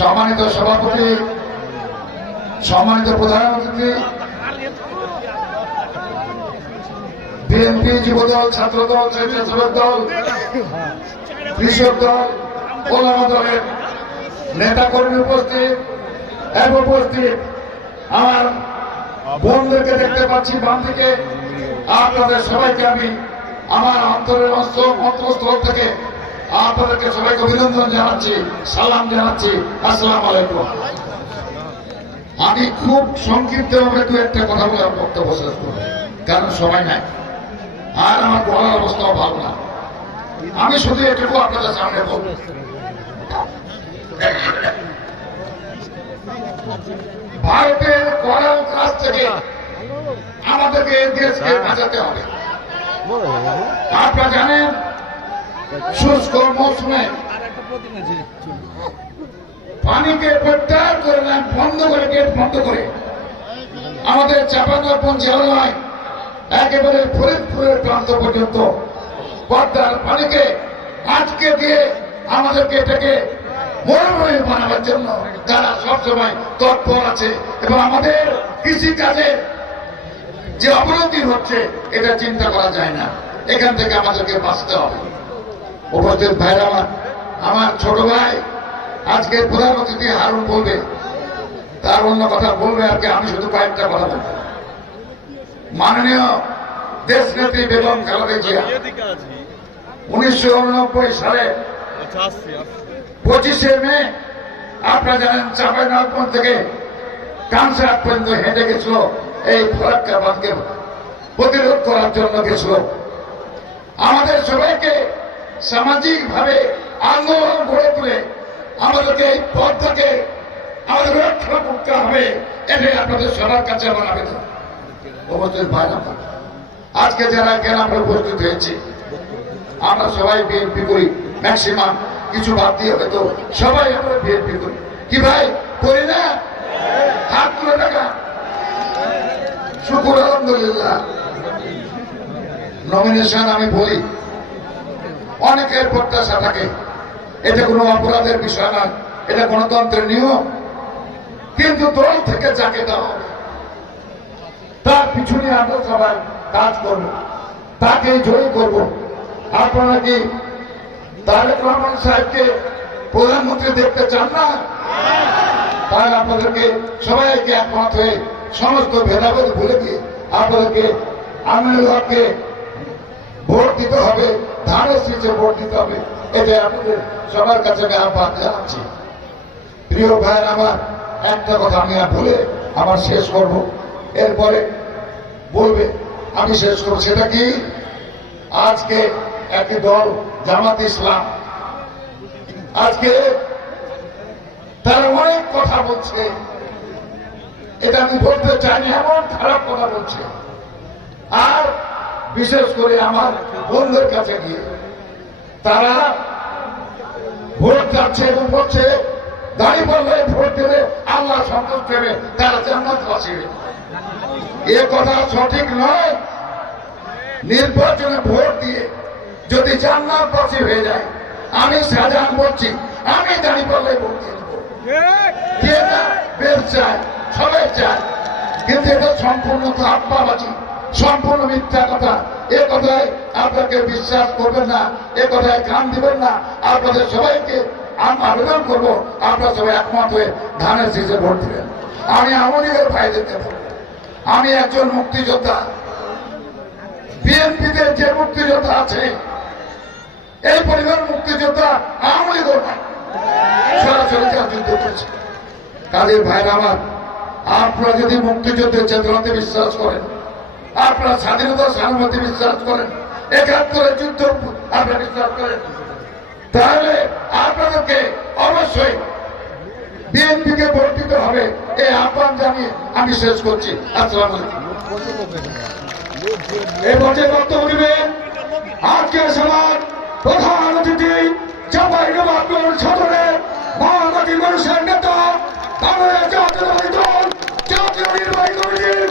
সম্মানিত সভাপতি, সম্মানিত প্রধান বিএনপি যুবদল, ছাত্রদল স্বেচ্ছাসেবক দল, কৃষক দল ওলামা দলের নেতা কর্মী উপস্থিত এক উপস্থিত আমার বোনদেরকে দেখতে পাচ্ছি, বাম দিকে আপনাদের সবাইকে আমি আমার অন্তরের অস্ত্র অন্তরস্থল থেকে আপনাদেরকে সবাইকে অভিনন্দন জানাচ্ছি, সালাম জানাচ্ছি। আসসালাম আলাইকুম। আমি খুব সংক্ষিপ্ত ভাবে দু একটা কথা বলে আমার বক্তব্য শেষ করব, কারণ সময় নাই। আর আমার গলার অবস্থাও ভালো না। আমি শুধু এটুকু আপনাদের সামনে বলব। ভারতের করাল কাজ থেকে আমাদেরকে দেশকে বাঁচাতে হবে। আপনারা জানেন শুষ্ক মৌসুমে পানিকে প্রত্যাহার করে নেন, বন্ধ করে গেট বন্ধ করে। আমাদের চাপানগর জেলায় একেবারে ফরিদপুরের প্রান্ত পর্যন্ত পদ্মার পানিকে আটকে দিয়ে আমাদেরকে এটাকে মরুভূমি বানাবার জন্য যারা সবসময় তৎপর আছে এবং আমাদের কৃষি কাজে যে অবনতি হচ্ছে, এটা চিন্তা করা যায় না। এখান থেকে আমাদেরকে বাঁচতে হবে। উপস্থিত ভাইরা আমার আমার ছোট ভাই, আজকে প্রধান অতিথি হারুন বলবে। তার অন্য কথা বলবে আজকে আমি শুধু কয়েকটা কথা বলব। মাননীয় দেশ নেত্রী বেগম খালেদা জিয়া, উনিশশো উননব্বই সালে পঁচিশে মে, আপনারা জানেন চাপাই নগর থেকে কানসার পর্যন্ত হেঁটে গেছিল, এই ফরাক্কা বাঁধকে প্রতিরোধ করার জন্য গেছিল। আমাদের সবাইকে সামাজিক ভাবে আন্দোলন গড়ে তুলে আমাদেরকে এই পথটাকে আমাদের রক্ষা করতে হবে, এটাই আপনাদের সবার কাছে আমার আবেদন। অবশ্যই ভাই আমার আজকে যারা জ্ঞান আমরা উপস্থিত হয়েছি, আমরা সবাই বিএনপি করি, ম্যাক্সিমাম কিছু বাদ দিয়ে হয়তো সবাই আমরা বিএনপি করি। কি ভাই, করি না? হাত তুলে টাকা শুকুর, আলহামদুলিল্লাহ। নমিনেশন আমি বলি অনেকের প্রত্যাশা থাকে। এটা কোনো অপরাধের বিষয় নয় এটা গণতন্ত্রের নিয়ম। কিন্তু দল থেকে যাকে দেওয়া তার পিছনে আমরা সবাই কাজ করব, তাকে জয়ী করব। আপনারা কি তারেক রহমান সাহেবকে প্রধানমন্ত্রী দেখতে চান না? তাহলে আপনাদেরকে সবাইকে একমত হয়ে সমস্ত ভেদাভেদ ভুলে গিয়ে আপনাদেরকে আমিনুল হককে ভোট দিতে হবে, ধানের শীষে ভোট দিতে হবে, এটাই আপনাদের সবার কাছে আমি আহ্বান জানাচ্ছি। প্রিয় ভাইয়ের আমার, একটা কথা আমি আর বলে আমার শেষ করব। এরপরে বলবে, আমি শেষ করব, সেটা কি? আজকে একটি দল, জামাত ইসলাম, আজকে তারা অনেক কথা বলছে। এটা আমি বলতে চাইনি, এমন খারাপ কথা বলছে। আর বিশেষ করে আমার বন্ধুর কাছে গিয়ে তারা ভোট যাচ্ছে এবং বলছে দাঁড়িয়ে বললে ভোট দেবে আল্লাহ সন্তোষ দেবে তারা জান্নাত বাঁচিবে। এ কথা সঠিক নয়। নির্বাচনে ভোট দিয়ে যদি জান্নাত বাসী হয়ে যায় আমি সাজান বলছি আমি দাঁড়িয়ে বললে ভোট দিয়ে দেবো। বেশ চায় সবাই চায় কিন্তু এটা সম্পূর্ণ তো আব্বাবাজি। সম্পূর্ণ মিথ্যা কথা। এ কথায় আপনাকে বিশ্বাস করবেন না, এ কথায় কান দিবেন না। আপনাদের সবাইকে আমি আবেদন করব, আপনারা সবাই একমত হয়ে ধানের শীষে ভোট দিবেন। আমি আমলিগের ভাইদেরকে বলব, আমি একজন মুক্তিযোদ্ধা। বিএনপিতে যে মুক্তিযোদ্ধা আছে, এই পরিবার মুক্তিযোদ্ধা নয় সরাসরি যা যুদ্ধ করেছে। কাজের ভাইরা আমার, আপনারা যদি মুক্তিযুদ্ধের চেতনাতে বিশ্বাস করেন আপনারা স্বাধীনতা সার্বভৌমত্বে বিশ্বাস করেন। একাত্তরের যুদ্ধ আপনারা বিশ্বাস করেন। তাহলে আপনাদেরকে অবশ্যই বিএনপিকে দিতে হবে এই আহ্বান জানিয়ে আমি শেষ করছি। আসসালাম এই বক্তব্য দিবেন আজকের সভার প্রধান অতিথি চাপাই মানুষের নেতা বাংলাদেশ দল জাতীয় নির্বাহী কমিটির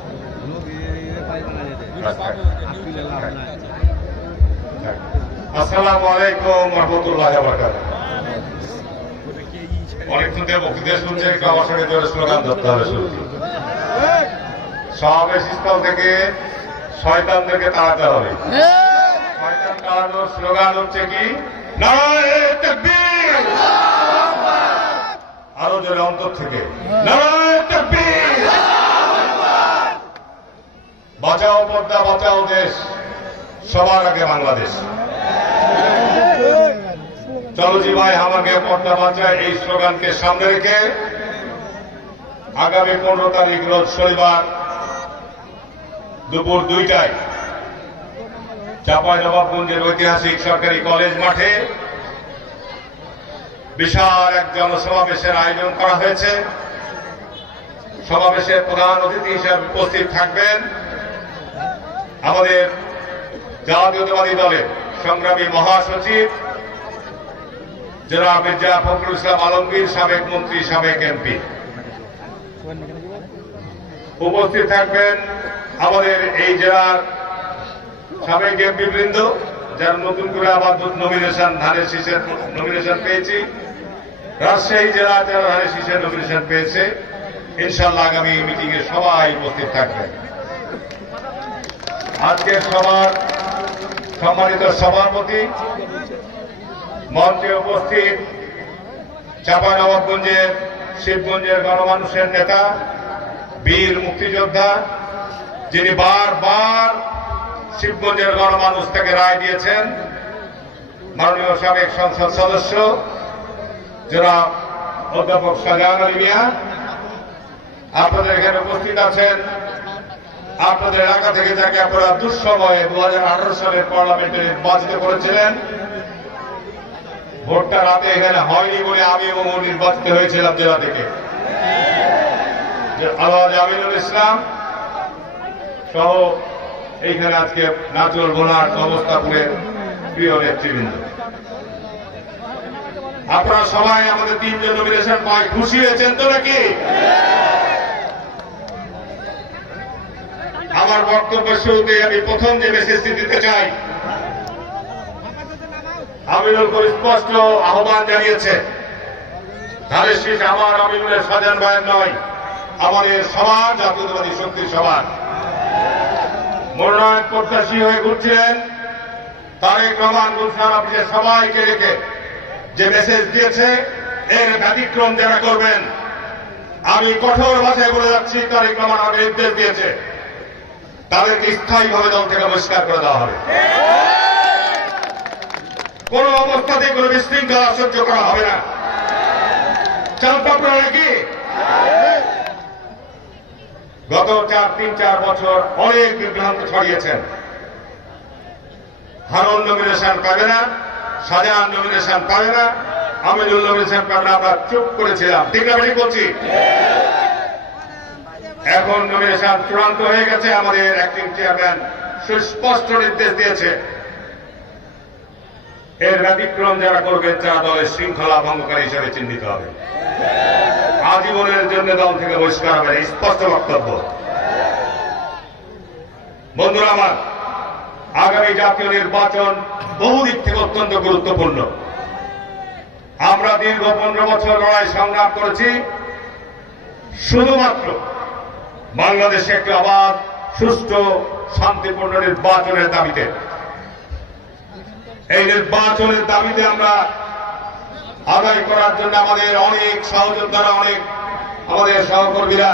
আসসালামু আলাইকুম রহমতুল্লাহ বরকাত অনেকক্ষণ থেকে বক্তৃতা শুনছে আমার সঙ্গে জোরে স্লোগান ধরতে হবে শুনছি সমাবেশ স্থল থেকে শয়তানদেরকে তাড়াতে হবে। শয়তান তাড়ানোর স্লোগান হচ্ছে কি? আরও জোরে অন্তর থেকে। নারায়ে বাঁচাও পদ্মা, বাঁচাও দেশ। সবার আগে বাংলাদেশ। চলো জি ভাই, আমাকে পর্দা বাঁচায় এই স্লোগানকে সামনে রেখে আগামী পনেরো তারিখ রোজ শনিবার দুপুর দুইটায় চাপাই নবাবগঞ্জের ঐতিহাসিক সরকারি কলেজ মাঠে বিশাল এক জনসমাবেশের আয়োজন করা হয়েছে। সমাবেশের প্রধান অতিথি হিসেবে উপস্থিত থাকবেন আমাদের জাতীয়তাবাদী দলের সংগ্রামী মহাসচিব, জনাব মির্জা ফখরুল ইসলাম আলমগীর, সাবেক মন্ত্রী, সাবেক এমপি। উপস্থিত থাকবেন আমাদের এই জেলার সাবেক এমপি বৃন্দ, যার নতুন করে আবার নমিনেশন ধানের শীষের নমিনেশন পেয়েছি। রাজশাহী জেলা যারা ধানের শীষের নমিনেশন পেয়েছে। ইনশাল্লাহ আগামী মিটিংয়ে সবাই উপস্থিত থাকবেন। আজকের সবার সম্মানিত সভাপতি, মঞ্চে উপস্থিত চাপা নবাবগঞ্জের শিবগঞ্জের গণমানুষের নেতা, বীর মুক্তিযোদ্ধা, যিনি বারবার শিবগঞ্জের গণমানুষ থেকে রায় দিয়েছেন, মাননীয় সাবেক সংসদ সদস্য যারা অধ্যাপক শাহজাহান আলী মিয়া। আপনাদের এখানে উপস্থিত আছেন আপনাদের এলাকা থেকে যাকে আপনারা দুঃসময়ে দু সালের পার্লামেন্টে নির্বাচিত করেছিলেন, ভোটটা রাতে এখানে হয়নি বলে আমি এবং নির্বাচিত হয়েছিলাম জেলা থেকে। আমিনুল ইসলাম সহ এইখানে আজকে নাচল বোনার অবস্থাপুরের প্রিয় নেতৃবৃন্দ। আপনারা সবাই আমাদের তিনজন নমিনেশন পায় খুশি হয়েছেন তো নাকি? আমার বক্তব্যের শুরুতে আমি প্রথম যে মেসেজটি দিতে চাই, আমিনুল খুব স্পষ্ট আহ্বান জানিয়েছে ধানের শীষ আমার, আমিনুলের সাজান ভাইয়ের নয়, আমাদের সমাজ, জাতীয়তাবাদী শক্তির সমাজ। মনোনয়ন প্রত্যাশী হয়ে ঘুরছিলেন তারেক রহমান গুলশান অফিসের সবাইকে রেখে যে মেসেজ দিয়েছে, এর ব্যতিক্রম যারা করবেন, আমি কঠোর ভাষায় বলে যাচ্ছি, তারেক রহমান আমাকে নির্দেশ দিয়েছে। তাদেরকে স্থায়ীভাবে দল থেকে বহিষ্কার করে দেওয়া হবে। কোন অবস্থাতে কোন বিশৃঙ্খলা সহ্য করা হবে না। চাপ নাকি? গত চার, তিন, চার বছর অনেক বিভ্রান্ত ছড়িয়েছেন। হারুন নমিনেশন পাবে না, শাহজাহান নমিনেশন পাবে না, আমিনুল নমিনেশন পাবে না, আমরা চুপ করেছিলাম। ঠিক না বলছি? এখন নমিনেশন চূড়ান্ত হয়ে গেছে, আমাদের অ্যাক্টিং চেয়ারম্যান সুস্পষ্ট নির্দেশ দিয়েছে। এর ব্যতিক্রম যারা করবেন তারা দলের শৃঙ্খলা ভঙ্গকারী হিসেবে চিহ্নিত হবে। আজীবনের জন্য দল থেকে বহিষ্কার হবে স্পষ্ট বক্তব্য। বন্ধুরা আমার, আগামী জাতীয় নির্বাচন বহু দিক থেকে অত্যন্ত গুরুত্বপূর্ণ। আমরা দীর্ঘ পনেরো বছর লড়াই সংগ্রাম করেছি, শুধুমাত্র বাংলাদেশে একটি অবাধ সুষ্ঠু, শান্তিপূর্ণ নির্বাচনের দাবিতে। এই নির্বাচনের দাবিতে আমরা আদায় করার জন্য আমাদের অনেক সহযোদ্ধারা, অনেক আমাদের সহকর্মীরা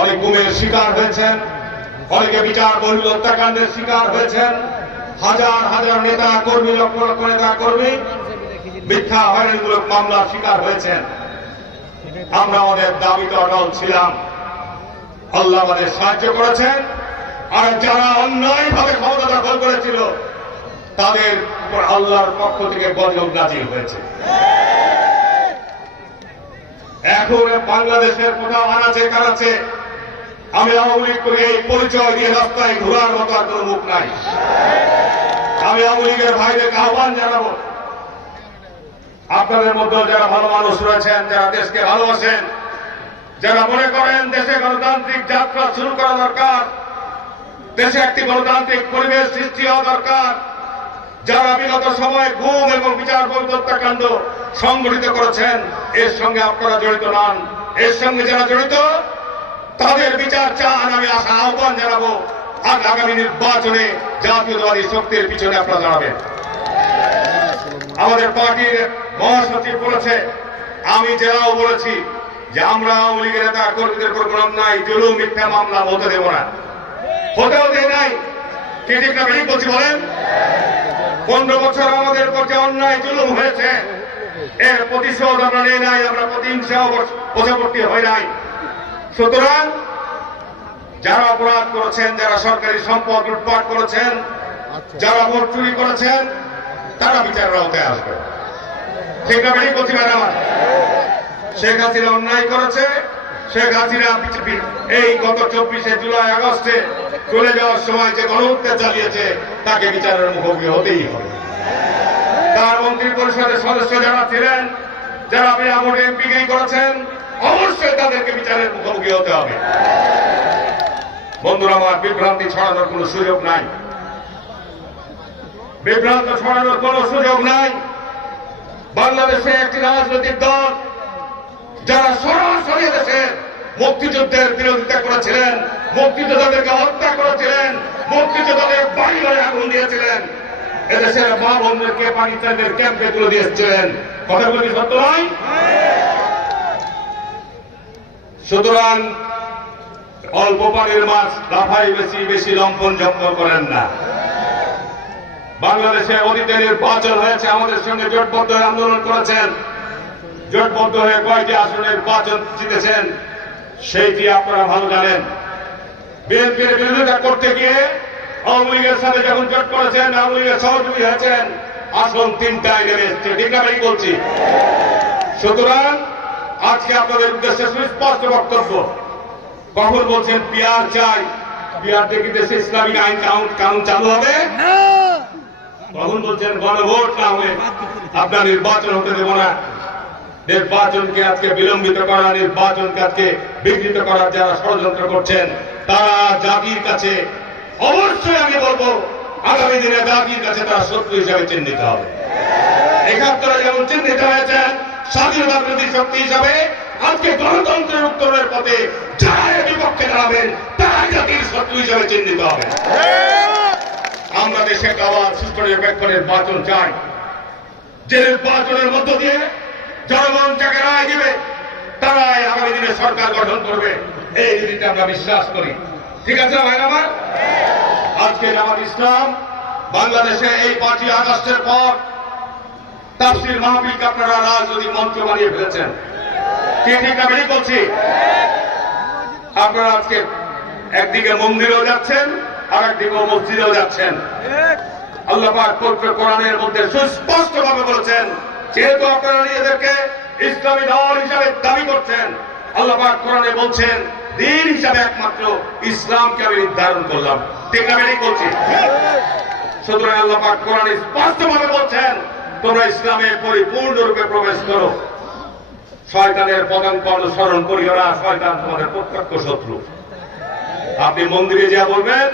অনেক গুমের শিকার হয়েছেন, অনেকে বিচার বহির্ভ হত্যাকাণ্ডের শিকার হয়েছেন। হাজার হাজার নেতা কর্মী, লক্ষ লক্ষ নেতা কর্মী মিথ্যা হয়রানিমূলক মামলার শিকার হয়েছেন। আমরা আমাদের দাবিতে অটল ছিলাম। আল্লাহ আমাদের সাহায্য করেছেন। আর যারা অন্যায়ভাবে ক্ষমতা দখল করেছিল, তাদের উপর আল্লাহর পক্ষ থেকে গজব নাজিল হয়েছে। এখন বাংলাদেশের কোথাও আনাচে কানাচে, আমি আওয়ামী লীগ করে এই পরিচয় দিয়ে রাস্তায় ঘোরার মতো আর কোনো মুখ নাই। আমি আওয়ামী লীগের ভাইদেরকে আহ্বান জানাব, আপনাদের মধ্যে যারা ভালো মানুষ রয়েছেন, যারা দেশকে ভালোবাসেন যারা মনে করেন দেশে গণতান্ত্রিক যাত্রা শুরু করা দরকার, দেশে একটি গণতান্ত্রিক পরিবেশ সৃষ্টি হওয়া দরকার, যারা বিগত সময়ে গুম এবং বিচার বহির্ভূত হত্যাকাণ্ড সংগঠিত করেছেন, এর সঙ্গে আপনারা জড়িত নন। এর সঙ্গে যারা জড়িত, তাদের বিচার চান, আমি আশা আহ্বান জানাব, আর আগামী নির্বাচনে জাতীয়তাবাদী শক্তির পিছনে আপনারা দাঁড়াবেন। আমাদের পার্টির মহাসচিব বলেছে, আমি জেলাও বলেছি যে আমরা আওয়ামী লীগের নেতা কর্মীদের কোনো অন্যায় জুলুম, মিথ্যা মামলা হতে দেব না। হতেও দেয় নাই। কে ঠিক পনেরো বছর আমাদের অন্যায়, জুলুম হয়েছে নেই নাই, আমরা নাই। সুতরাং যারা অপরাধ করেছেন, যারা সরকারি সম্পদ লুটপাট করেছেন, যারা ভোট চুরি করেছেন, তারা বিচারের আওতায় আসবে। ঠিক না বেরিয়ে বলছি ম্যাডাম? শেখ হাসিনা অন্যায় করেছে। শেখ হাসিনা এই গত চব্বিশে জুলাই, আগস্টে চলে যাওয়ার সময় যে গণহত্যা চালিয়েছে, তাকে বিচারের মুখোমুখি হতেই হবে। তার মন্ত্রী পরিষদের সদস্য যারা ছিলেন, যারা বিনা ভোটে এমপিগিরি করেছেন, অবশ্যই তাদেরকে বিচারের মুখোমুখি হতে হবে। বন্ধুরা, আমার বিভ্রান্তি ছড়ানোর কোনো সুযোগ নাই। বিভ্রান্ত ছড়ানোর কোন সুযোগ নাই। বাংলাদেশে একটি রাজনৈতিক দল যারা সরাসরি দেশের মুক্তিযুদ্ধের বিরোধিতা করেছিলেন, মুক্তিযোদ্ধাদেরকে হত্যা করেছিলেন, মুক্তিযোদ্ধাদের বাড়ি বাড়ি আগুন দিয়েছিলেন, এদেশের মা বন্ধুদেরকে পাকিস্তানের ক্যাম্পে তুলে দিয়েছিলেন কথাগুলো কি সত্য নয়? সুতরাং অল্প পানির মাছ লাফাই বেশি বেশি লম্পন জম্পন করেন না। বাংলাদেশে অতীতে নির্বাচন হয়েছে, আমাদের সঙ্গে জোটবদ্ধ আন্দোলন করেছেন। জোটবদ্ধ হয়ে কয়টি আসনে নির্বাচন জিতেছেন সেইটি আপনারা ভালো জানেন। বিএনপির বিরোধিতা করতে গিয়ে আওয়ামী লীগের সাথে যখন জোট করেছেন আওয়ামী লীগের সহযোগী হয়েছেন আসন তিনটায় নেমে এসছে। ঠিক ভাই বলছি। সুতরাং আজকে আপনাদের উদ্দেশ্যে সুস্পষ্ট বক্তব্য। কখন বলছেন পিয়ার চাই। পিয়ার দেখি দেশে ইসলামিক আইন কানুন চালু হবে? কখন বলছেন গণভোট না হলে আপনার নির্বাচন হতে দেব না। নির্বাচনকে আজকে বিলম্বিত করা, নির্বাচনকে আজকে বিঘ্নিত করার যারা ষড়যন্ত্র করছেন, তারা জাতির কাছে অবশ্যই আমি বলব, আগামী দিনে জাতির কাছে তারা শত্রু হিসাবে চিহ্নিত হবে। একাত্তরে যেমন চিহ্নিত হয়েছেন স্বাধীনতা প্রতি শক্তি হিসাবে আজকে গণতন্ত্রের উত্তরের পথে যারা বিপক্ষে দাঁড়াবেন, তারা জাতির শত্রু হিসাবে চিহ্নিত হবে। আমরা দেশে আবার সুষ্ঠু নিরপেক্ষ নির্বাচন চাই। যে নির্বাচনের মধ্য দিয়ে জনগণ যাকে রায় দিবে, তারাই আগামী দিনে সরকার গঠন করবে। এই নীতিতে আমরা বিশ্বাস করি। ঠিক আছে ভাই আমার? আজকে জামাত ইসলাম বাংলাদেশে এই পাঁচই আগস্টের পর তাফসির মাহফিলকে আপনারা রাজনৈতিক মঞ্চ বানিয়ে ফেলেছেন। কি ঠিক আমি বলছি। আপনারা আজকে একদিকে মন্দিরেও যাচ্ছেন আর একদিকে মসজিদেও যাচ্ছেন। আল্লাহ পাক পবিত্র কোরআনের মধ্যে সুস্পষ্ট ভাবে বলেছেন যেহেতু আপনারা নিজেদেরকে ইসলামী দল হিসাবে দাবি করছেন, আল্লাহ কোরআনে বলছেন, দিন হিসাবে একমাত্র ইসলামকে আমি নির্ধারণ করলাম। ঠিক আমি ঠিক বলছি? সুতরাং আল্লাহ পাক কোরআনে স্পষ্ট ভাবে বলছেন, তোমরা ইসলামে পরিপূর্ণরূপে প্রবেশ করো। শয়তানের পদাঙ্ক অনুসরণ করিও না, শয়তান তোমাদের প্রত্যক্ষ শত্রু। আপনি মন্দিরে যা বলবেন,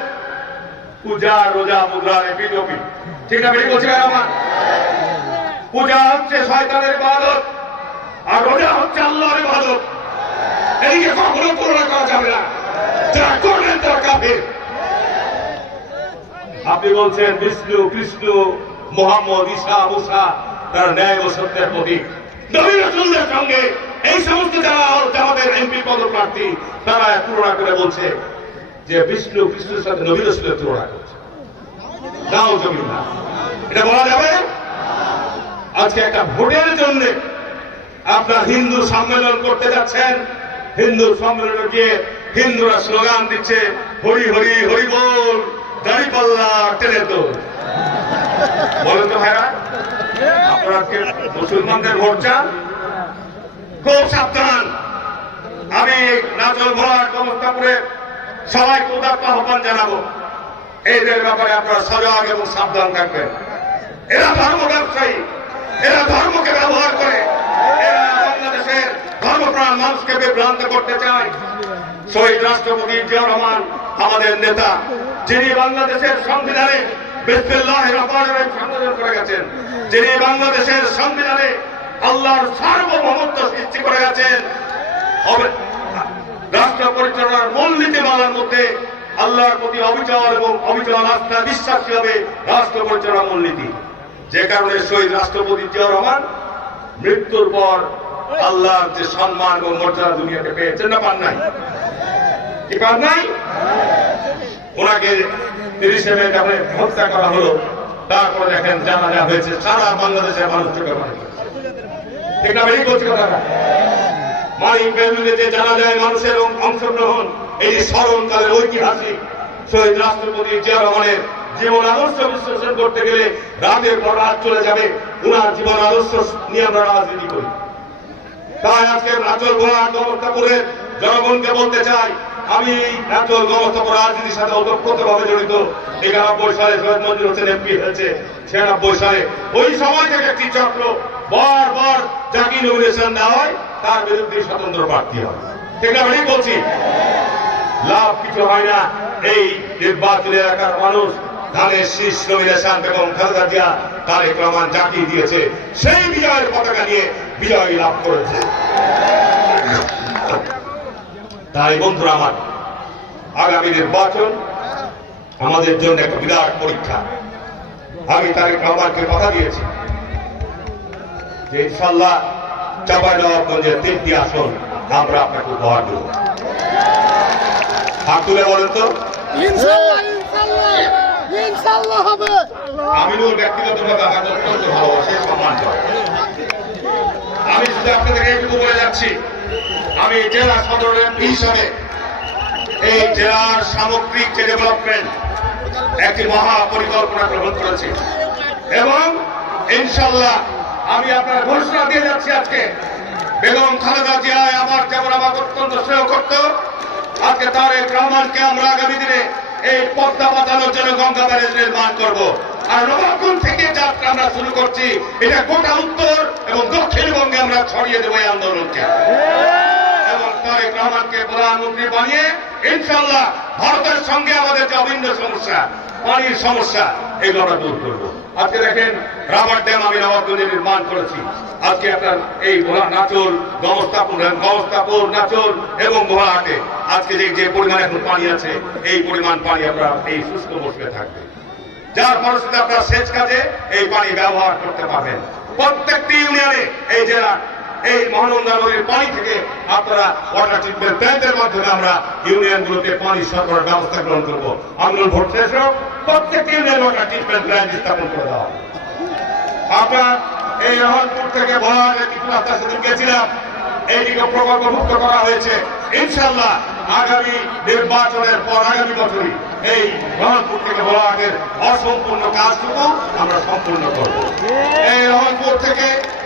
পূজা, রোজা, মুদ্রা বিজপি ঠিক না বেরিয়ে বলছি আমার? পূজা হচ্ছে শয়তানের ইবাদত, আর রোজা হচ্ছে আল্লাহর ইবাদত। এদিকে কখনো তুলনা করা যাবে না। যারা করবেন তারা কাফের। আপনি বলছেন, বিষ্ণু, কৃষ্ণ, মোহাম্মদ ঈশা মুসা, তার ন্যায় ও সত্যের প্রতীক। নবী সঙ্গে এই সমস্ত যারা আমাদের এমপি পদপ্রার্থী, তারা তুলনা করে বলছে যে বিষ্ণু, কৃষ্ণের সাথে নবী রসুলের তুলনা করছে। নাও জমি না এটা বলা যাবে আজকে একটা ভোটের জন্য আপনার হিন্দু সম্মেলন করতে যাচ্ছেন। হিন্দু সম্মেলনে গিয়ে হিন্দুরা স্লোগান দিচ্ছে, হরি হরি হরি বল দাড়ি পাল্লা টেনে তো বলেন তো ভাইরা, আপনারা মুসলমানদের ভোট চান? খুব সাবধান। আমি নাচল ভোলার কমস্তাপুরে সবাইকে উদাত্ত আহ্বান জানাব। এদের ব্যাপারে আপনারা সজাগ এবং সাবধান থাকবেন। এরা ধর্ম ব্যবসায়ী এরা ধর্মকে ব্যবহার করে। এরা বাংলাদেশের ধর্মপ্রাণ মানুষকে বিভ্রান্ত করতে চায়। শহীদ রাষ্ট্রপতি জিয়া রহমান, আমাদের নেতা, যিনি বাংলাদেশের সংবিধানে গেছেন, যিনি বাংলাদেশের সংবিধানে আল্লাহর সার্বভৌমত্ব সৃষ্টি করে গেছেন। রাষ্ট্র পরিচালনার মূল নীতিমালার মধ্যে আল্লাহর প্রতি অবিচল এবং অবিচল আস্থা বিশ্বাসী হবে রাষ্ট্র পরিচালনার মূলনীতি যে কারণে শহীদ রাষ্ট্রপতি জিয়া রহমান মৃত্যুর পর আল্লাহর যে সম্মান ও মর্যাদা দুনিয়াতে পেয়েছেন, না পান নাই? পান নাই? ওনাকে তিরিশে মে যখন হত্যা করা হলো, তারপরে দেখেন জানা যা হয়েছে, সারা বাংলাদেশের মানুষ চোখে পানি ঠিক না বেরিয়ে বলছি যে জানা যায় মানুষের অংশগ্রহণ, এই স্মরণকালের ঐতিহাসিক শহীদ রাষ্ট্রপতি জিয়া রহমানের জীবন আদর্শ বিশ্লেষণ করতে গেলে রাতের পর রাত চলে যাবে, উনার জীবন আদর্শ নিয়ে আমরা রাজনীতি করি। তাই আজকে নাচল ঘোড়া গমস্তাপুরের জনগণকে বলতে চাই, আমি নাচল গমস্তাপুর রাজনীতির সাথে ওতপ্রোতভাবে জড়িত। একানব্বই সালে সৈয়দ মঞ্জুর হোসেন এমপি হয়েছে ছিয়ানব্বই সালে। ওই সময় থেকে একটি চক্র বারবার যাকে নমিনেশন দেওয়া হয়, তার বিরুদ্ধে স্বতন্ত্র প্রার্থী হয়। না, আমি বলছি? লাভ কিছু হয় না, এই নির্বাচনী এলাকার মানুষ ধানের শীষ নমিনেশন এবং খালেদা জিয়া তারেক রহমান জাকি দিয়েছে। সেই বিজয়ের পতাকা নিয়ে বিজয় লাভ করেছে। তাই বন্ধুরা আমার, আগামী নির্বাচন আমাদের জন্য একটা বিরাট পরীক্ষা। আমি তারেক রহমানকে কথা দিয়েছি যে ইনশাল্লাহ চাপাই নবাবগঞ্জের তিনটি আসন আমরা আপনাকে উপহার দেব। হাত তুলে বলেন তো। ইনশাল্লাহ হবে। আমিনুল ব্যক্তিগতভাবে অত্যন্ত ভালোবাসে সম্মান আমি শুধু আপনাদেরকে এইটুকু বলে যাচ্ছি। আমি জেলা সদর এমপি হিসাবে এই জেলার সামগ্রিক যে ডেভেলপমেন্ট একটি মহা পরিকল্পনা গ্রহণ করেছি। এবং ইনশাল্লাহ আমি আপনার ঘোষণা দিয়ে যাচ্ছি আজকে। বেগম খালেদা জিয়ায় আমার যেমন আমাকে অত্যন্ত স্নেহ করত, আজকে তারেক রহমানকে আমরা আগামী দিনে এই পদ্মা বাঁচানোর জন্য গঙ্গা ব্যারেজ নির্মাণ করব। আর নবাবগঞ্জ থেকে যাত্রা আমরা শুরু করছি। এটা গোটা উত্তর এবং দক্ষিণবঙ্গে আমরা ছড়িয়ে দেবো এই আন্দোলনকে। এবং তারেক রহমানকে প্রধানমন্ত্রী বানিয়ে ইনশাল্লাহ ভারতের সঙ্গে আমাদের যে অভিন্ন সমস্যা, পানির সমস্যা, এগুলো আমরা দূর করব। আজকে দেখেন রাবার ড্যাম আমি নবাবগঞ্জে নির্মাণ করেছি। আজকে আপনার এই নাচল গমস্তাপুর গমস্তাপুর নাচল এবং ঘোড়াহাটে আজকে যে যে পরিমাণ এখন পানি আছে, এই পরিমাণ পানি আমরা এই শুষ্ক মৌসুমে থাকবে। যার ফলশ্রুতিতে আপনারা সেচ কাজে এই পানি ব্যবহার করতে পারবেন। প্রত্যেকটি ইউনিয়নে এই জেলা এই মহানন্দা নদীর পানি থেকে আপনারা ওয়াটার ট্রিটমেন্ট প্ল্যান্টের মাধ্যমে আমরা ইউনিয়নগুলোতে পানি সরবরাহ ব্যবস্থা গ্রহণ করব। আন্দোলন ভোট শেষ হোক প্রত্যেকটি ইউনিয়ন ওয়াটার ট্রিটমেন্ট প্ল্যান্ট স্থাপন করে দেওয়া। আপনার এই রহনপুর থেকে রাস্তা সেদিন গেছিলাম। এইটিকে প্রকল্পভুক্ত করা হয়েছে। ইনশাল্লাহ আগামী নির্বাচনের পর আগামী বছরই এই রহনপুর থেকে ভয়ারের অসম্পূর্ণ কাজটুকু আমরা সম্পূর্ণ করব। এই রহনপুর থেকে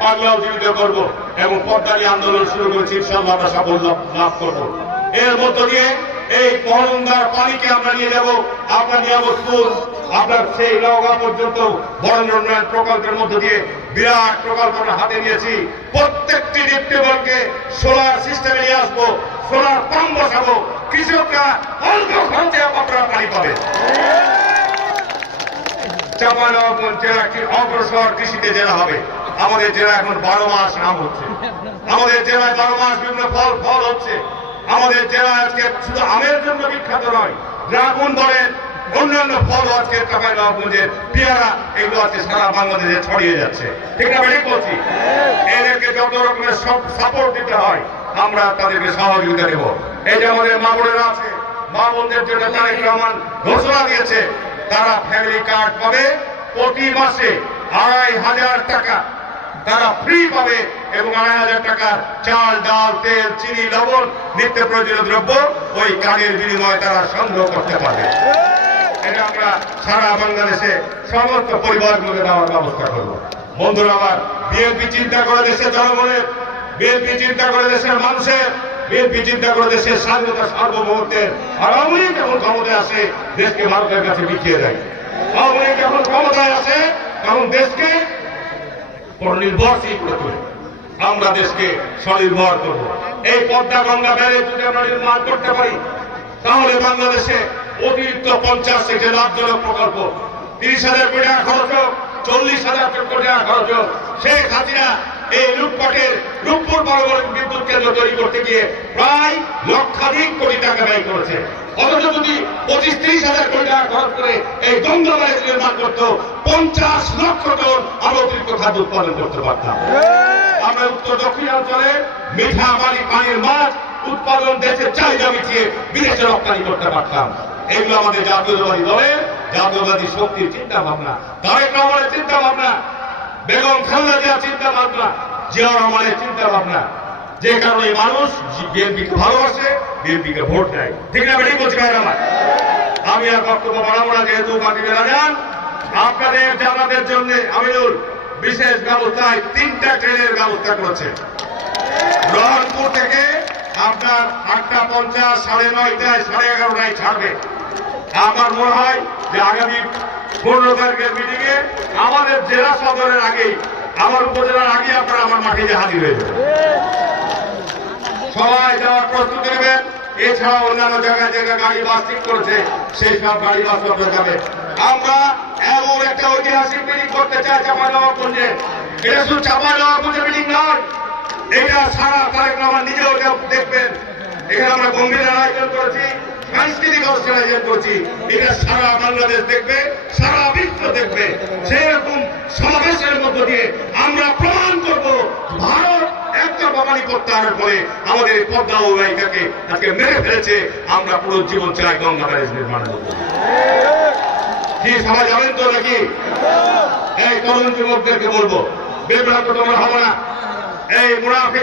পাগলাও জীবিত করব এবং পদ্মা নিয়ে আন্দোলন শুরু করেছি ইনশাল্লাহ আমরা সাফল্য লাভ করব। এর মধ্য দিয়ে এই মহানন্দার পানিকে আমরা নিয়ে যাব আপনার নিয়ামতপুর আপনার সেই নওগাঁ পর্যন্ত বরেন্দ্র উন্নয়ন প্রকল্পের মধ্য দিয়ে বিরাট প্রকল্প আমরা হাতে নিয়েছি। প্রত্যেকটি ডিপ্টেবলকে সোলার সিস্টেমে নিয়ে আসব, সোলার পাম্প বসাবো, কৃষকরা অল্প খরচে আপনারা পানি পাবে। চাপানগঞ্জ জেলা একটি অগ্রসর কৃষিতে জেলা হবে। আমাদের জেলা এখন বারো মাস নাম হচ্ছে। আমাদের জেলায় বারো মাস বিভিন্ন ফল ফল হচ্ছে। আমাদের জেলা আজকে শুধু আমের জন্য বিখ্যাত নয়, ড্রাগন বলেন অন্যান্য ফল আজকে চাপানগঞ্জের পেয়ারা, এগুলো আজকে সারা বাংলাদেশে ছড়িয়ে যাচ্ছে। ঠিক না ঠিক বলছি? এদেরকে যত রকমের সব সাপোর্ট দিতে হয়, আমরা তাদেরকে সহযোগিতা দেব। এই যে আমাদের মা আছে, মা বোনদের জন্য তারেক রহমান ঘোষণা দিয়েছে, তারা ফ্যামিলি কার্ড পাবে প্রতি মাসে আড়াই হাজার টাকা। তারা ফ্রি পাবে এবং আড়াই হাজার টাকার চাল, ডাল, তেল, চিনি, লবণ, নিত্য প্রয়োজনীয় দ্রব্য ওই কার্ডের বিনিময়ে তারা সংগ্রহ করতে পারবে। এটা আমরা সারা বাংলাদেশে সমস্ত পরিবারগুলোকে দেওয়ার ব্যবস্থা করব। বন্ধুরা, আমার বিএনপি চিন্তা করে দেশের জনগণের, বিএনপি চিন্তা করে দেশের মানুষের, বিএনপি চিন্তা করে দেশের স্বাধীনতা সার্বভৌমত্বের আওয়ামী লীগ যখন ক্ষমতায় আসে, দেশকে ভারতের কাছে বিকিয়ে দেয়। আওয়ামী লীগ যখন ক্ষমতায় আসে, তখন দেশকে পরনির্ভরশীল করে তোলে আমরা দেশকে স্বনির্ভর করব। এই পদ্মা গঙ্গা ব্যারেজ যদি আমরা নির্মাণ করতে পারি, তাহলে বাংলাদেশে অতিরিক্ত পঞ্চাশ থেকে লাভজনক প্রকল্প, তিরিশ হাজার কোটি টাকা খরচ, চল্লিশ হাজার কোটি টাকা খরচ। হোক শেখ এই লুটপাটের রূপপুর পারমাণবিক বিদ্যুৎ কেন্দ্র তৈরি করতে গিয়ে প্রায় লক্ষাধিক কোটি টাকা ব্যয় করেছে। অথচ যদি পঁচিশ ত্রিশ হাজার কোটি টাকা খরচ করে এই গঙ্গা নির্মাণ করতো পঞ্চাশ লক্ষ টন আমরা অতিরিক্ত খাদ্য উৎপাদন করতে পারতাম। আমরা উত্তর দক্ষিণাঞ্চলে মিঠা পানি পানির মাছ উৎপাদন দেশের চাহিদা মিটিয়ে বিদেশে রপ্তানি করতে পারতাম। এগুলো আমাদের জাতীয়তাবাদী দলের জাতীয়বাদী শক্তির চিন্তা ভাবনা। তারেক রহমানের চিন্তা ভাবনা বেগম খালেদা জিয়ার চিন্তা ভাবনা জিয়া রহমানের চিন্তা ভাবনা। যে কারণে মানুষ বিএনপিকে ভালোবাসে বিএনপিকে ভোট দেয়। ঠিক না বেঠিক বলছি ভাইয়ের আমার? আমি আর বক্তব্য বাড়াবো না, যেহেতু পার্টি বেলা যান আপনাদের জানাদের জন্য আমিনুল বিশেষ ব্যবস্থায় তিনটা ট্রেনের ব্যবস্থা করেছে। রহনপুর থেকে আপনার আটটা পঞ্চাশ, সাড়ে নয়টায়, সাড়ে এগারোটায় ছাড়বে। আমার মনে হয় যে আগামী পনেরো তারিখের মিটিং এ আমাদের জেলা সদরের আগেই, আমার উপজেলার আগে আপনারা আমার মাঠে হাজির হয়ে সবাই যাওয়ার প্রস্তুতি নেবেন। এছাড়া অন্যান্য জায়গায় জায়গায় গাড়ি বাস ঠিক করেছে সেই সব গাড়ি বাস আপনারা যাবে। আমরা এমন একটা ঐতিহাসিক মিটিং করতে চাই চাপা দেওয়া করছে এটা শুধু চাপা দেওয়া করছে মিটিং নয়, এটা সারা তারেক আমার নিজেও দেখবেন। এখানে আমরা গম্ভীর আয়োজন করেছি, সাংস্কৃতিক অনুষ্ঠান আয়োজন করছি। এটা সারা বাংলাদেশ দেখবে, সারা বিশ্ব দেখবে। সেরকম সমাবেশের মধ্য দিয়ে আমরা প্রমাণ করব, ভারত একটা বাঙালি প্রত্যাহারের পরে আমাদের এই পদ্মা অববাহিকাকে আজকে মেরে ফেলেছে, আমরা পুরো জীবন চাই গঙ্গা ব্যারেজ নির্মাণ কি, সবাই জানেন তো নাকি? এই তরুণ যুবকদেরকে বলব বিভ্রান্ত তোমরা হবে না। এই মুনাফিকি